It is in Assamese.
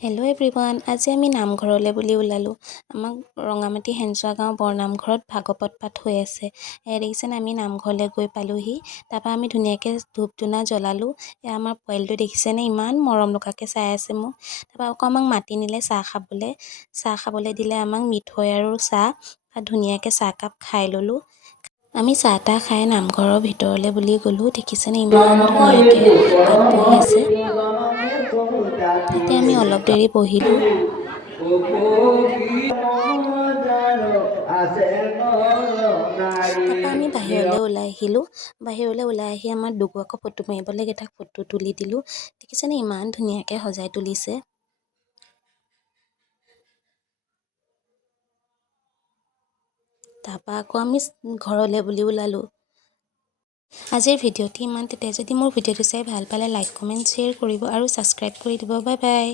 হেল্ল' এভৰিৱান, আজি আমি নামঘৰলৈ বুলি ওলালোঁ। আমাক ৰঙামাটি হেঞ্চোৱা গাঁও বৰনামঘৰত ভাগৱত পাঠ হৈ আছে। দেখিছেনে, আমি নামঘৰলৈ গৈ পালোঁহি। তাৰপৰা আমি ধুনীয়াকৈ ধূপ ধূনা জ্বলালোঁ। আমাৰ পোৱালিটো দেখিছেনে, ইমান মৰম লগাকৈ চাই আছে মোক। তাৰপৰা আকৌ আমাক মাতি নিলে চাহ খাবলৈ দিলে আমাক মিঠৈ আৰু চাহ। ধুনীয়াকৈ চাহকাপ খাই ল'লোঁ। আমি চাহ তাহ খাই নামঘৰৰ ভিতৰলৈ বুলি গ'লোঁ। দেখিছেনে, ইমান ধুনীয়াকৈ তাত বহি আছে। তাতে আমি অলপ দেৰি বহিলোঁ। তাৰপৰা আমি বাহিৰলৈ ওলাই আহিলোঁ। বাহিৰলৈ ওলাই আহি আমাৰ দুগু আকৌ ফটো মাৰিবলৈ তাক ফটো তুলি দিলোঁ। দেখিছেনে, ইমান ধুনীয়াকৈ সজাই তুলিছে। তাৰপৰা আকৌ আমি ঘৰলৈ বুলি ওলালোঁ। আজিৰ ভিডিঅ'টি ইমানতে। যদি মোৰ ভিডিঅ'টো চাই ভাল পালে লাইক কমেণ্ট শ্বেয়াৰ কৰিব আৰু ছাবস্ক্ৰাইব কৰি দিব। Bye bye.